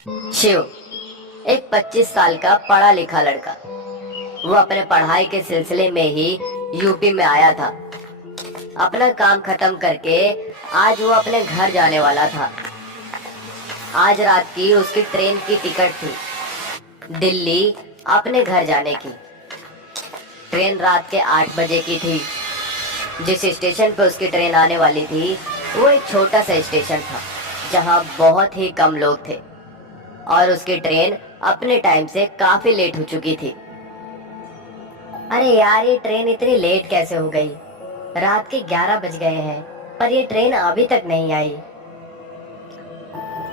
शिव एक 25 साल का पढ़ा लिखा लड़का। वो अपने पढ़ाई के सिलसिले में ही यूपी में आया था। अपना काम खत्म करके आज वो अपने घर जाने वाला था। आज रात की उसकी ट्रेन की टिकट थी दिल्ली अपने घर जाने की। ट्रेन रात के 8 बजे की थी। जिस स्टेशन पे उसकी ट्रेन आने वाली थी वो एक छोटा सा स्टेशन था जहाँ बहुत ही कम लोग थे और उसकी ट्रेन अपने टाइम से काफी लेट हो चुकी थी। अरे यार, ये ट्रेन इतनी लेट कैसे हो गई? रात के 11 बज गए हैं पर ये ट्रेन अभी तक नहीं आई।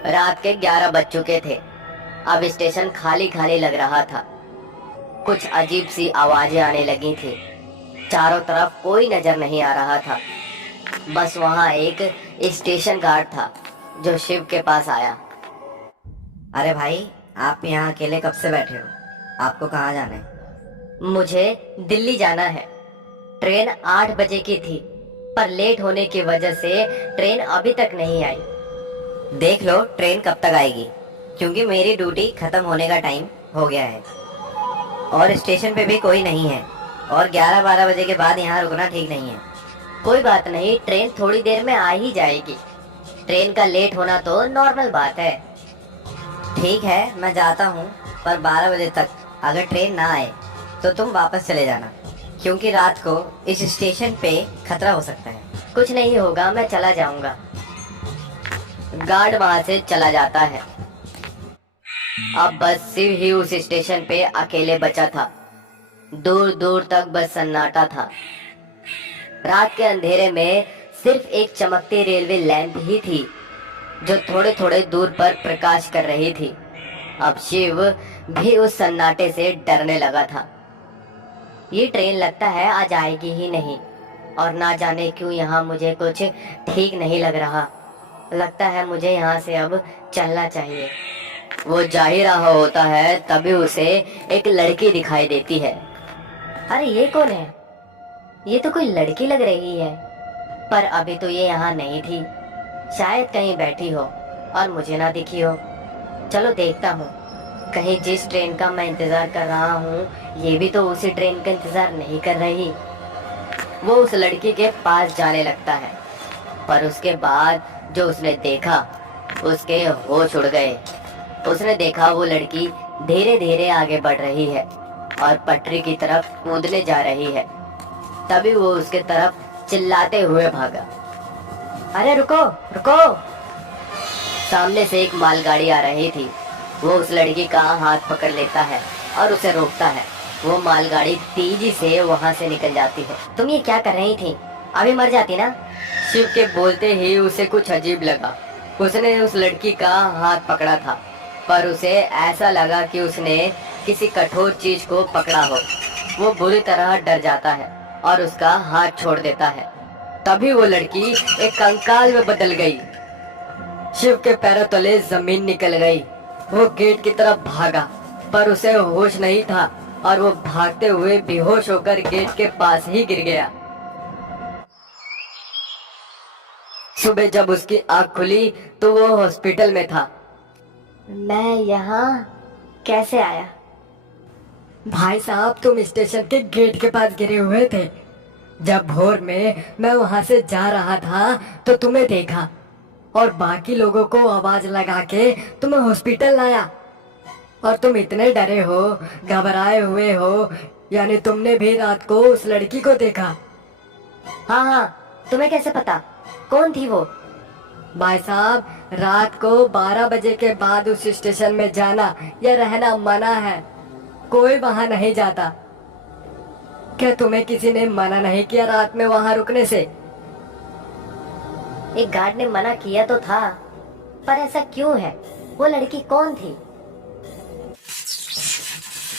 रात के 11 बज चुके थे। अब स्टेशन खाली खाली लग रहा था। कुछ अजीब सी आवाजें आने लगी थी। चारों तरफ कोई नजर नहीं आ रहा था। बस वहाँ एक स्टेशन गार्ड था जो शिव के पास आया। अरे भाई, आप यहाँ अकेले कब से बैठे हो? आपको कहाँ जाना है? मुझे दिल्ली जाना है। ट्रेन 8 बजे की थी पर लेट होने की वजह से ट्रेन अभी तक नहीं आई। देख लो ट्रेन कब तक आएगी, क्योंकि मेरी ड्यूटी खत्म होने का टाइम हो गया है और स्टेशन पे भी कोई नहीं है और 11-12 बजे के बाद यहाँ रुकना ठीक नहीं है। कोई बात नहीं, ट्रेन थोड़ी देर में आ ही जाएगी। ट्रेन का लेट होना तो नॉर्मल बात है। ठीक है, मैं जाता हूँ, पर 12 बजे तक अगर ट्रेन ना आए तो तुम वापस चले जाना, क्योंकि रात को इस स्टेशन पे खतरा हो सकता है। कुछ नहीं होगा, मैं चला जाऊंगा। गार्ड वहां से चला जाता है। अब बस शिव ही उस स्टेशन पे अकेले बचा था। दूर दूर तक बस सन्नाटा था। रात के अंधेरे में सिर्फ एक चमकती रेलवे लैंप ही थी जो थोड़े थोड़े दूर पर प्रकाश कर रही थी। अब शिव भी उस सन्नाटे से डरने लगा था। ये ट्रेन लगता है आज आएगी ही नहीं और ना जाने क्यों यहाँ मुझे कुछ ठीक नहीं लग रहा। लगता है मुझे यहाँ से अब चलना चाहिए। वो जा ही रहा होता है तभी उसे एक लड़की दिखाई देती है। अरे ये कौन है? ये तो कोई लड़की लग रही है, पर अभी तो ये यहाँ नहीं थी। शायद कहीं बैठी हो और मुझे ना दिखी हो। चलो देखता हूँ, कहीं जिस ट्रेन का मैं इंतजार कर रहा हूँ ये भी तो उसी ट्रेन का इंतजार नहीं कर रही। वो उस लड़की के पास जाने लगता है, पर उसके बाद जो उसने देखा उसके होश उड़ गए। उसने देखा वो लड़की धीरे धीरे आगे बढ़ रही है और पटरी की तरफ कूदने जा रही है। तभी वो उसके तरफ चिल्लाते हुए भागा। अरे रुको रुको! सामने से एक मालगाड़ी आ रही थी। वो उस लड़की का हाथ पकड़ लेता है और उसे रोकता है। वो मालगाड़ी तेजी से वहां से निकल जाती है। तुम ये क्या कर रही थी? अभी मर जाती ना। शिव के बोलते ही उसे कुछ अजीब लगा। उसने उस लड़की का हाथ पकड़ा था, पर उसे ऐसा लगा कि उसने किसी कठोर चीज को पकड़ा हो। वो बुरी तरह डर जाता है और उसका हाथ छोड़ देता है। तभी वो लड़की एक कंकाल में बदल गई। शिव के पैरों तले जमीन निकल गई। वो गेट की तरफ भागा, पर उसे होश नहीं था और वो भागते हुए बेहोश होकर गेट के पास ही गिर गया। सुबह जब उसकी आंख खुली तो वो हॉस्पिटल में था। मैं यहाँ कैसे आया? भाई साहब, तुम स्टेशन के गेट के पास गिरे हुए थे। जब भोर में मैं वहां से जा रहा था तो तुम्हें देखा और बाकी लोगों को आवाज लगा के तुम्हें हॉस्पिटल लाया। और तुम इतने डरे हो, घबराए हुए हो, यानी तुमने भी रात को उस लड़की को देखा? हाँ हाँ, तुम्हें कैसे पता? कौन थी वो? भाई साहब, रात को 12 बजे के बाद उस स्टेशन में जाना या रहना मना है। कोई वहां नहीं जाता। क्या तुम्हें किसी ने मना नहीं किया रात में वहां रुकने से? एक गार्ड ने मना किया तो था, पर ऐसा क्यों है? वो लड़की कौन थी?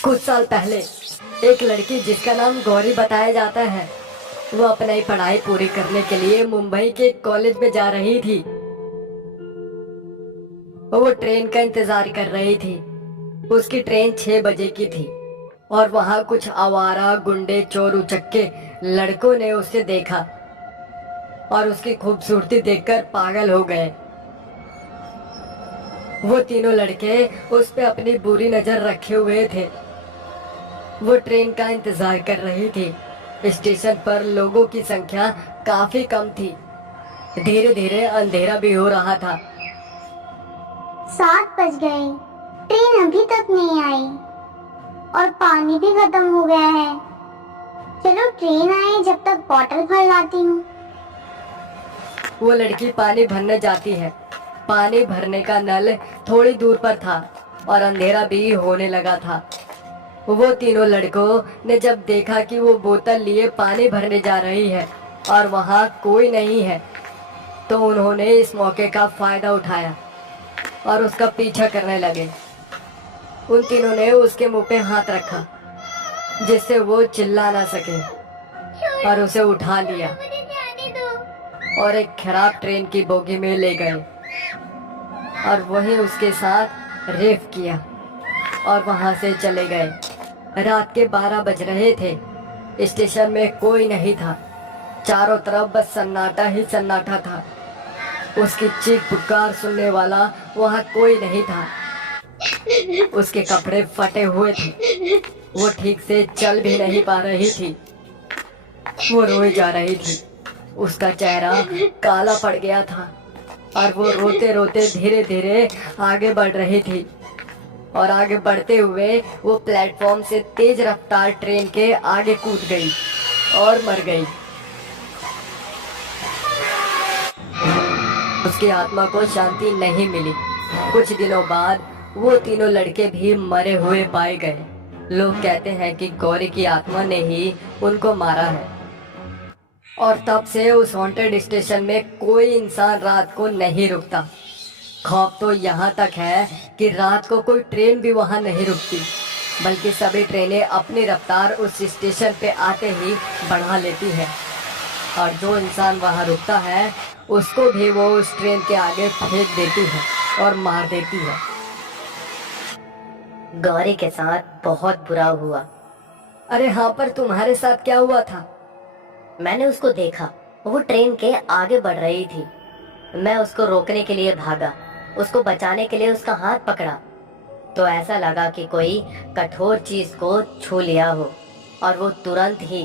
कुछ साल पहले एक लड़की जिसका नाम गौरी बताया जाता है, वो अपनी पढ़ाई पूरी करने के लिए मुंबई के कॉलेज में जा रही थी। वो ट्रेन का इंतजार कर रही थी। उसकी ट्रेन 6 बजे की थी और वहां कुछ आवारा गुंडे चोर उचक्के लड़कों ने उसे देखा और उसकी खूबसूरती देखकर पागल हो गए। वो तीनों लड़के उस पे अपनी बुरी नजर रखे हुए थे। वो ट्रेन का इंतजार कर रही थी। स्टेशन पर लोगों की संख्या काफी कम थी। धीरे धीरे अंधेरा भी हो रहा था। 7 बज गए, ट्रेन अभी तक नहीं आई और पानी भी खत्म हो गया है। चलो ट्रेन आए जब तक बॉटल भर लाती हूँ। वो लड़की पानी भरने जाती है। पानी भरने का नल थोड़ी दूर पर था और अंधेरा भी होने लगा था। वो तीनों लड़कों ने जब देखा कि वो बोतल लिए पानी भरने जा रही है और वहाँ कोई नहीं है, तो उन्होंने इस मौके का फायदा उठाया और उसका पीछा करने लगे। उन तीनों ने उसके मुंह पे हाथ रखा जिससे वो चिल्ला ना सके और उसे उठा लिया मुझे जाने दो। और एक खराब ट्रेन की बोगी में ले गए और वहीं उसके साथ रेप किया और वहां से चले गए। रात के 12 बज रहे थे। स्टेशन में कोई नहीं था। चारों तरफ बस सन्नाटा ही सन्नाटा था। उसकी चीख पुकार सुनने वाला वहां कोई नहीं था। उसके कपड़े फटे हुए थे। वो ठीक से चल भी नहीं पा रही थी। वो रोई जा रही थी। उसका चेहरा काला पड़ गया था और वो रोते रोते धीरे धीरे आगे बढ़ रही थी। और आगे बढ़ते हुए वो प्लेटफॉर्म से तेज रफ्तार ट्रेन के आगे कूद गई और मर गई। उसकी आत्मा को शांति नहीं मिली। कुछ दिनों बाद वो तीनों लड़के भी मरे हुए पाए गए। लोग कहते हैं कि गौरी की आत्मा ने ही उनको मारा है। और तब से उस हॉन्टेड स्टेशन में कोई इंसान रात को नहीं रुकता। खौफ तो यहाँ तक है कि रात को कोई ट्रेन भी वहाँ नहीं रुकती, बल्कि सभी ट्रेनें अपनी रफ्तार उस स्टेशन पे आते ही बढ़ा लेती है और जो इंसान वहाँ रुकता है उसको भी वो उस ट्रेन के आगे फेंक देती है और मार देती है। गौरी के साथ बहुत बुरा हुआ। अरे हाँ, पर तुम्हारे साथ क्या हुआ था? मैंने उसको देखा, वो ट्रेन के आगे बढ़ रही थी। मैं उसको रोकने के लिए भागा, उसको बचाने के लिए उसका हाथ पकड़ा तो ऐसा लगा कि कोई कठोर चीज को छू लिया हो और वो तुरंत ही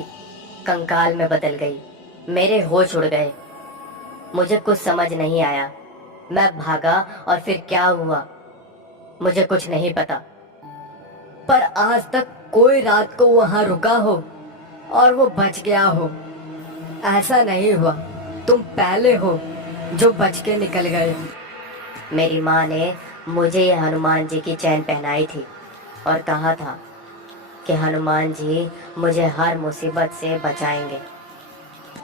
कंकाल में बदल गई। मेरे होश उड़ गए। मुझे कुछ समझ नहीं आया। मैं भागा और फिर क्या हुआ मुझे कुछ नहीं पता। पर आज तक कोई रात को वहाँ रुका हो और वो बच गया हो, ऐसा नहीं हुआ। तुम पहले हो जो बच के निकल गए। मेरी माँ ने मुझे ये हनुमान जी की चैन पहनाई थी और कहा था कि हनुमान जी मुझे हर मुसीबत से बचाएंगे।